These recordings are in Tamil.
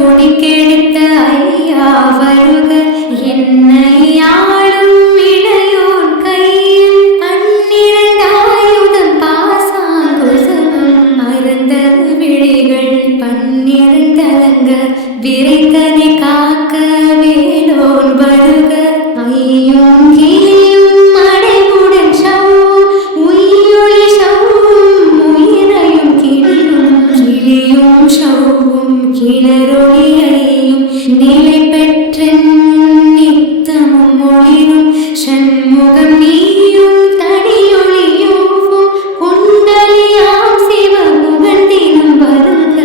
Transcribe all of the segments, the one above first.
முடிக்கெடுத்த ஐயா வருக என்னை ஆளும் இளையோன் கையில் பன்னிரண்டாயுதம் பாசாங்குசமும் அருந்த விழிகள் பன்னிரண்டலங்க விரைத்தனை காக்க வேலோன் வருக ஐயும் கீயும் அடைவுடன் சவும் உயிரொளி சவும் உயிரையும் கிளியும் சவும் கிளரொளியையும் நிலை பெற்றென் நித்தமும் ஒளிரும் சண்முகம் நீயும் தனியொளியும் குண்டலியாம் சிவமுகந்தினம் வருக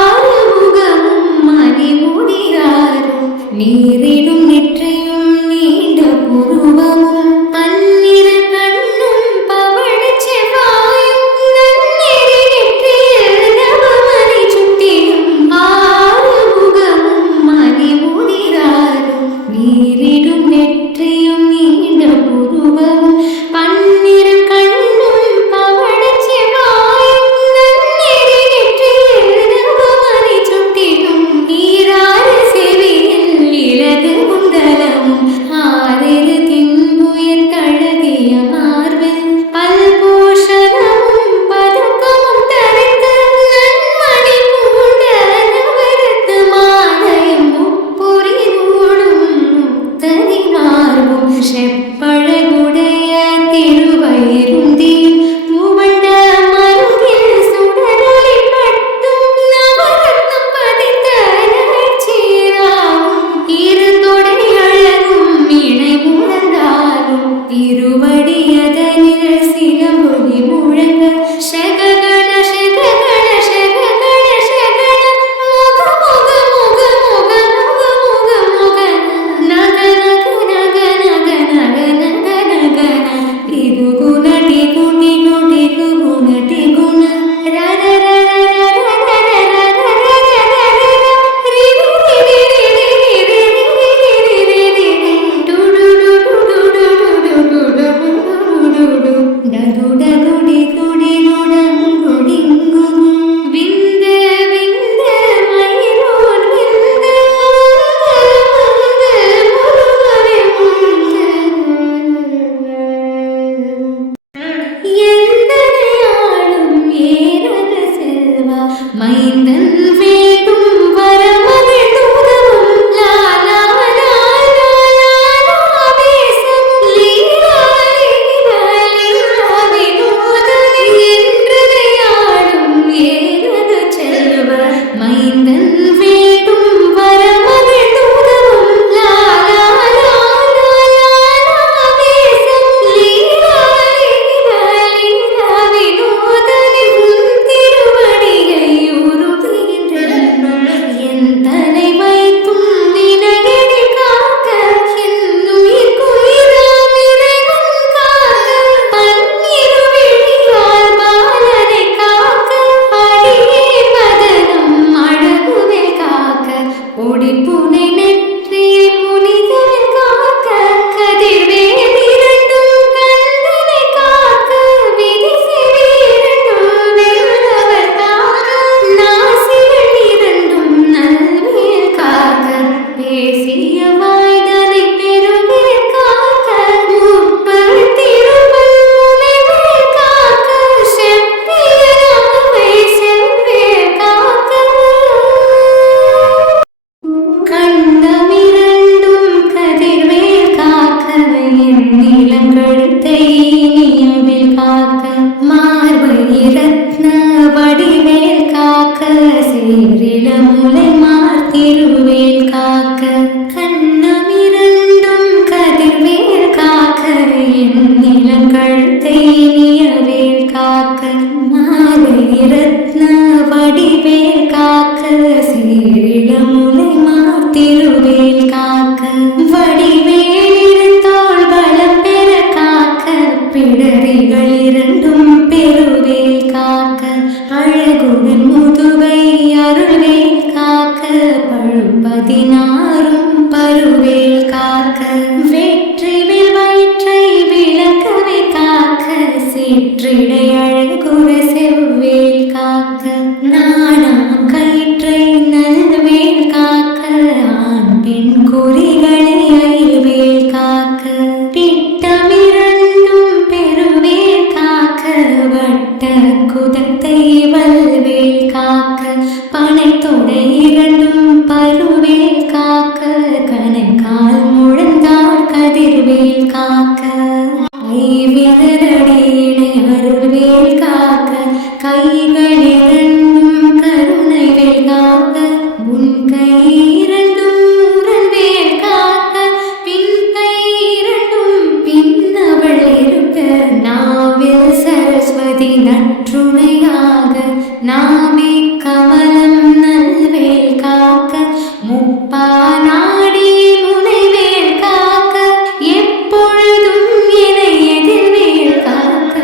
ஆறுமுகமும் மணிமுடியாரும் நீரிடும் நெற்றையும் நீண்ட புருவமும் பன்னிரு கண்ணும் பவழச் செவ்வாயும் நன்னெறி நெற்றியில் நவமணி சுட்டியும் ஆறுமுகமும் மணிமுடியாரும் நீரிடும் நெற்றியும் நீண்ட புருவமும் பன்னிரு கண்ணும் பவழச் செவ்வாயும் நன்னெறி நெற்றியில் நவமணி சுட்டியும் ஈராறு செவியில் இலகு குண்டலமும் ஆறிரு தின்புயர் தழகிய மார்பில் பல்பூஷணமும் பதக்கமும் தரித்த நன்மணி பூண்ட நவரத்ன மாலையும் முப்புரி நூலும் முத்தனி மார்பும் செப்பழகுடைய திருவயிறுந்தியும் மூவண்ட மருங்கில் சுடரொளி பட்டும் நவரத்னம் பதித்த நற்சீராவும் இரு தொடை அழகும் இணை முழந்தாலும் திருவடியதனில் சிலம்பொலி முழங்க சககண சககண சககண சகண முக முக முக முக முக முக முக நக நக நக நக நக நக நக டிகுகுண டிகு டிகு டிகுகுண டிகுண ரர ரர ரர ரர ரர ரர ரிரி ரிரி ரிரி ரிரி ரிரி ரிரி ரிரி டுடு டுடு டுடு டுடு டுடு டடு டடு டிகு டிகு டிங்கு விந்த விந்த மயிலோன் விந்த முருகனே முந்த எந்தனையாளும் ஏனக செல்வா மைந்தன் வேண்டும் வரமகள் தூதமும் லாலா லாலா லாலாவேசமும் லீலா லீலா லீலா வினோதனே என்றதையாளும் ஏனக செல்வ மைந்தன் வேண்டும் வரமகள் தூதமும் லாலா லாலா லாலாவேசமும் லீலா லீலா லீலா வினோதனே உன் திருவடியை உருகுகின்றேன் என் தலை வைத்தும் வினையடி காக்க என் உயிர்க்குயிராம் இறைவன் காக்க பன்னிரு விழியால் பாலனை காக்க அடியேன் வதனம் அழகுவே காக்க ஒடிப்புனை நெற்றியை புனிதனை காக்க கதிர்வேல் இரண்டும் கந்தனை காக்க விதி செவி இரண்டும் வேலவர் காக்க நாசிகள் இரண்டும் நல்வேல் காக்க பேசிய வாய்தனை பெருவேல் காக்க முப்பது திருவள் முனைவேல் காக்க செப்பிய நாவை செவ்வேல் காக்க கண்டமிரண்டும் கதிர்வேல் காக்க என் நிலங்கழுத்தை நியவில் காக்க மார்பை ரத்ன வடிவேல் காக்க சேரில முலை மார்த்திருவேல் காக்க கண்ணமிரண்டும் கதிர்வேல் காக்க என் நிலங்கழுத்தை நியவில் காக்க மார்பை ரத்ன வடிவேல் காக்க சேரில முலை மார்த்திருவேல் காக்க வடிவேல் இருந்தோள் பலம் பெற காக்க பிடரிகள் இரண்டும் பெருவேல் காக்க அழகுடன் முதுவை அருள்வேல் காக்க பழு காக்க உன் கை இரண்டும் உறவேல் காக்க பின் கை இரண்டும் பின்னவள் இருக்க நாவில் சரஸ்வதி நற்றுணையாக நாமே கமலம் நல்வேல் காக்க முப்பா நாடி முனைவேல் காக்க எப்பொழுதும் என எதிர்வேல் காக்க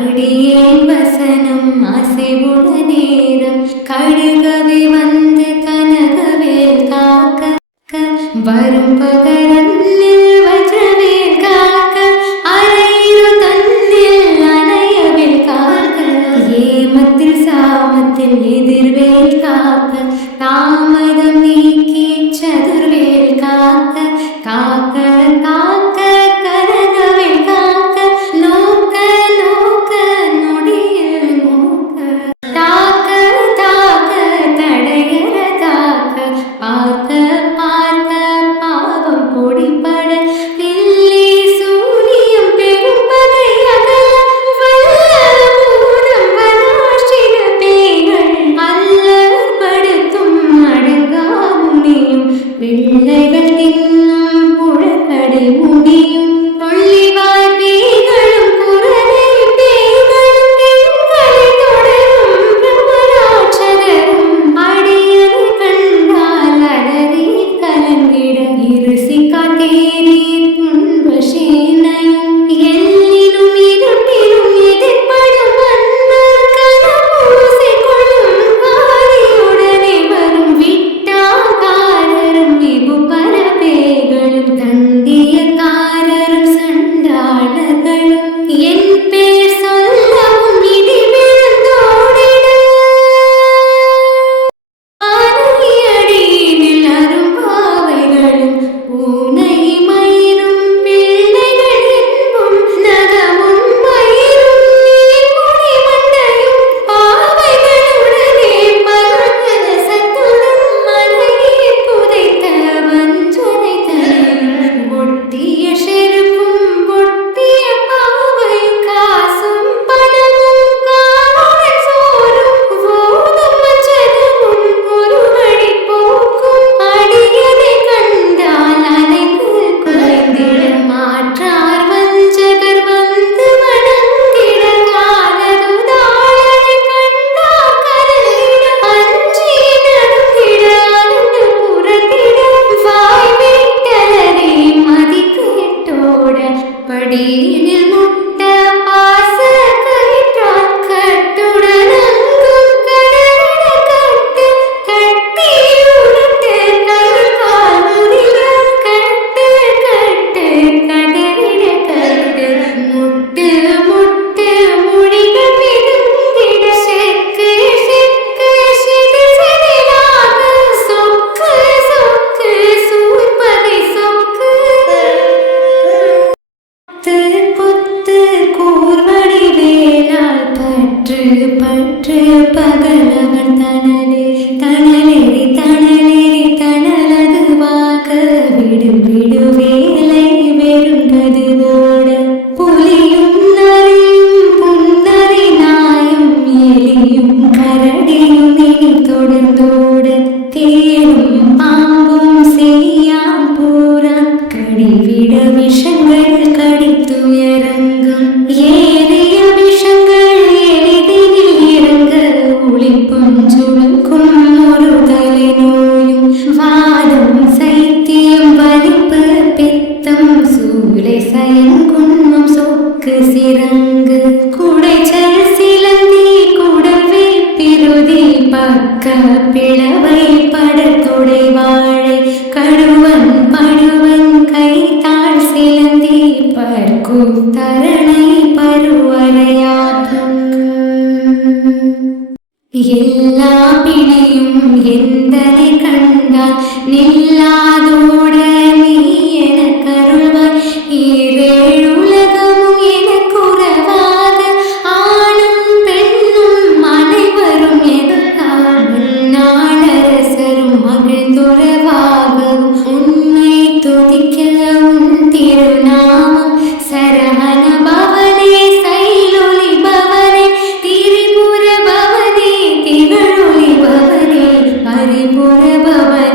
அடியேன் வசனம் அசைவுள்ள நேரம் கடுகவே வந்து கனகவேல் காக்க வரும் பகரன்னில் வஜ்ரவேல் காக்க அரையிரு தன்னில் அணையவேல் காக்க ஏமத்தில் சாமத்தில் எதிர்வேல் காக்க தாமதம் நீக்கி சதுர்வேல் காக்க காக்க காக்க கனகவேல் காக்க நோக்க நோக்க நொடியில் நோக்க தாக்க தாக்க தடையற தாக்க பார்க்க பார்க்க பாவம் பொடிப்பட தில்லி சூனியம் பெரும்பகை அகல வல்ல பூதம் வனாஷ்டிர பேய்கள் அல்லற்படுத்தும் அடங்கா முனியும் பிள்ளைகள் தின்னும் புழக்கடை முடியும் கொள்ளிவாய் பேய்களும் குரலை பேய்களும் பெண்களை தொடரும் பிரம்மராட்சதரும் அடியனை கண்டால் அலறி கலங்கிட இருசி காட்டேரி துன்பசேனையும் எல்லினும் இருட்டிலும் எதிர்ப்படும் அன்பர் கனமூசை கொள்ளும் வாரியுடனே வரும் விட்டாகாரரும் விபுபர பேய்களும் தந்தியக்காரரும் சண்டாளர்களும் என் பேர் சொல்லவும் இடி விழுந்தோடிட ஆனையடியினில் அரும்பாவைகளும் பூனை மயிரும் பிள்ளைகள் என்பும் நகமும் மயிரும் நீர்முடி மண்டையும் பாவைகளுடனே பகவத சத்துடன் மலையை புதைத்த வஞ்சனை தரையும் ஒட்டிய செருப்பும் ஒட்டிய பாவையும் காசும் பணமும் காவல் சோறும் ஓதும் வச்சனமும் ஒரு வழி போக்கும் அடியதை கண்டால் அனைத்து குறைந்திட மாற்றார் வஞ்சகர் வந்து வணங்கிட காலதுதாளனை கண்டார் கலங்கிட அஞ்சி நடுங்கிட அருண்டு புறத்திட வாய் விட்டலரை மதி கேட்டோட படியினில் முட்ட பாச கயிற்றால் கட்டுடன் அங்கும் கடலிட கட்டு கட்டி உருட்டு கழுக்கால் முறிய கட்டு கட்டு கடலிட கட்டு முட்டு முட்டு மொழிகள் பிடுங்கிட செக்கு செக்கு சிதில் சிதிலாக சொக்கு சொக்கு சூர்பகை சொக்கு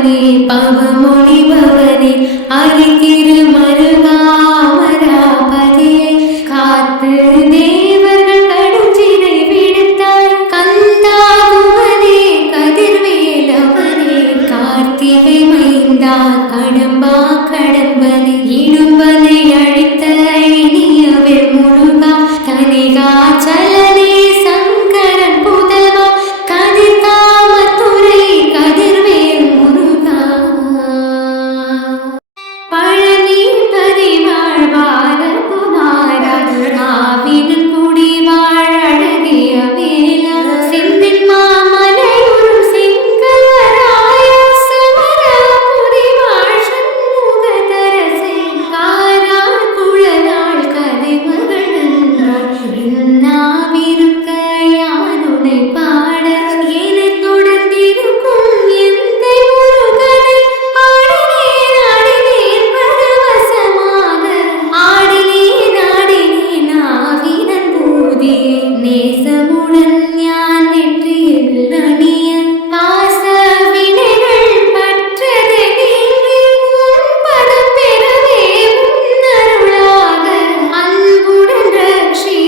பவனே பவமொழி பவனே அரி திருமருகாமராபதியை காத்து தேவர்கள் கடுஞ்சிறை விடுத்தாய் கந்தாகுவனே கதிர்வேலவனே கார்த்திகை மைந்தா கடம்பா கடம்பனே இடும்பனை அழித்த இனியவர் முருகா தனிகா சலனே சங்கரன் புதல்வா கதிர்காமத்துறை கதிர்வேல் முருகா பழனி பரிவாழ் பாலகுமாரா ஆவினன் குடிவாழ் அழகிய வேலா செந்தின் மாமலையுறும் சிங்கவராய சமரபுரி வாழ் சண்முகதரசே காரார் குழலாள் கலைமகள் நன்றாய் இன்னாவிருக்க யானுனை பாட ஏனைத் தொடர்ந்திருக்கும் எந்தை முருகனை ஆடினேன் ஆடினேன் பரவசமாக ஆடினேன் ஆடினேன் ஆவினன் பூதியே நேசமுடன் ஞான் நெற்றியில் அணிய பாச வினைகள் பற்றது நீங்கி உன் பதம் பெறவே உன்னருளாக அன்புடன் ரட்சி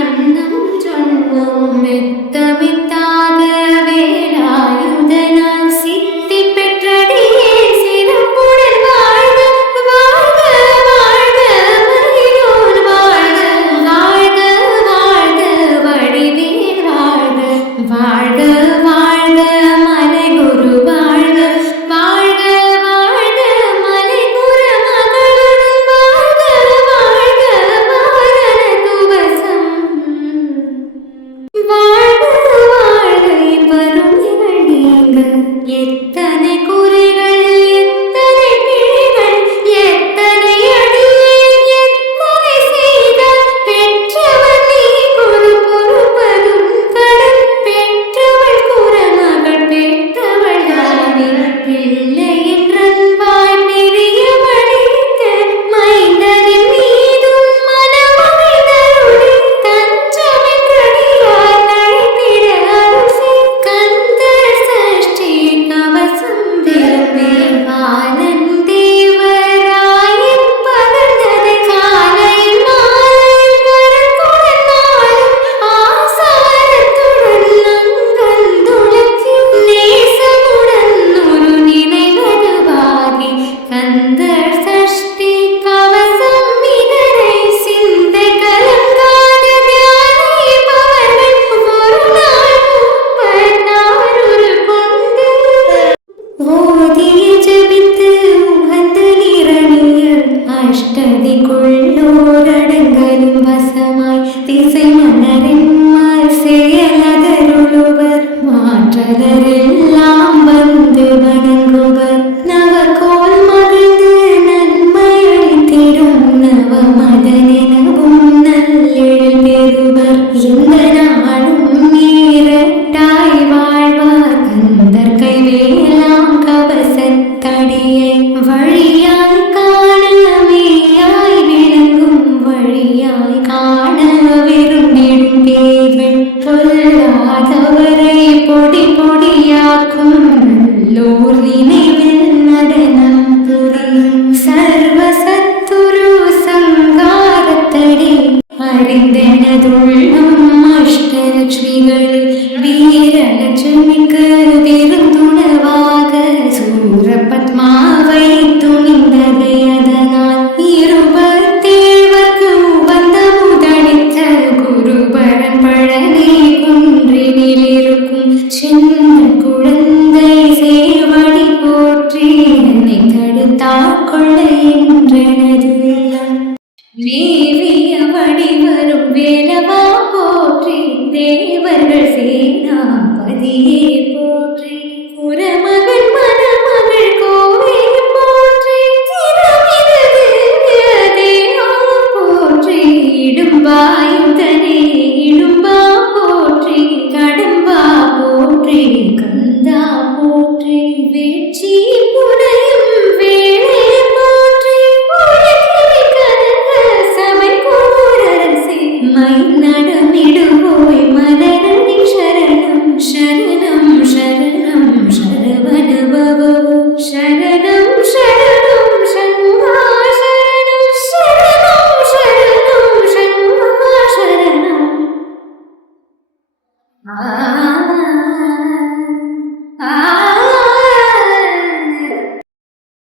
அன்னம் சொன்னோம் மெத்தமித்தாக வேலாயுதனால் சித்தி பெற்றடியே சிறப்புடன் வாழ்க வாழ்க வாழ்க மகிழோன் வாழ்க வாழ்க வாழ்க வடிவேல் வாழ்க வாழ்க வாழ்க மலைகுரு வாழ்க வாழ்க வாழ்க மலைகுரு மகளுடன் வாழ்க வாழ்க வாரண துவசம் வாழ்க வாழ்க என் வறுமைகள் நீங்க எத்தனை குறைகள் எத்தனை பிழைகள் எத்தனை அடியேன் எத்தனை செய்தால் பெற்றவன் நீ குரு பொறுப்பதும் கடன் பெற்றவள் குறமகள் பெற்றவள் யானே பிள்ளை என்றன்பாய் பிரியமளித்த மைந்தனின் மீதும் மனமகிழ்ந்தருளி தஞ்சமென்றடியார் நழைத்திட அருள் செய் கந்தர் சஷ்டி கவசம் விரும்பே பாலன் தேவராயன் பகர்ந்ததை காலையில் மாலையில் வரக்குடன் நாளும் ஆசாரத்துடன் நங்கந்துளக்கி நேசமுடன் ஒரு நினைவதுவாகி கந்தர் சஷ்டி கவசம் இதனை சிந்தை கலங்காத தியானை பவர்கள் ஒரு நாள் முப்பத்தாறு கொண்டு ஓதிய ஜபித்து உகந்து நிரணிய அஷ்டதி கொள்ளோரடங்கலும் வசமாய் திசை மன்னரின்மார் செயலதருளுவர் மாற்றலரெல்லாம் வந்து வணங்குவர் நவகோல் மகிழ்ந்து நன்மையளித்திடும் நவமதனெனவும் நல்லெழில் பெறுவர் இந்த நாளும் நீரட்டாய் வாழ்வார் கந்தர் கைவேலாம் கவசத்தடியை வழியாய் காணமேயாய் விளங்கும் வழியாய் காண விரும்பிடும் தேவன் பொல்லாதவரை பொடி பொடியாக்கும் நல்லோர் நினைவில் நடனம் புரியும் சர்வ சத்துரு சங்காரத்தடி அறிந்தனதுள்ளம் அஷ்டலட்சுமிகளில் வீரலட்சுமிக்கு விருந்துணவாக சூரபத்மாவை துணிந்ததை அதனால் இருபத்தேவர்க்கு உகந்த முதலித்த குருபரன் பழனி குன்றினில் இருக்கும் சின்ன குழந்தை சேவடி போற்றி என்னை தடுத்தாட்கொள்ள என்றனது உள்ளம் மேவிய வடிவரும் வேலவா போற்றி தேவர்கள் சேனாபதியே போற்றி குரமகன் மணமகள் கோவே போற்றி சிரமிது திவ்ய தேவா போற்றி இடும்பாயுதனே இடும்பா போற்றி கடம்பா போற்றி கந்தா போற்றி வேட்சி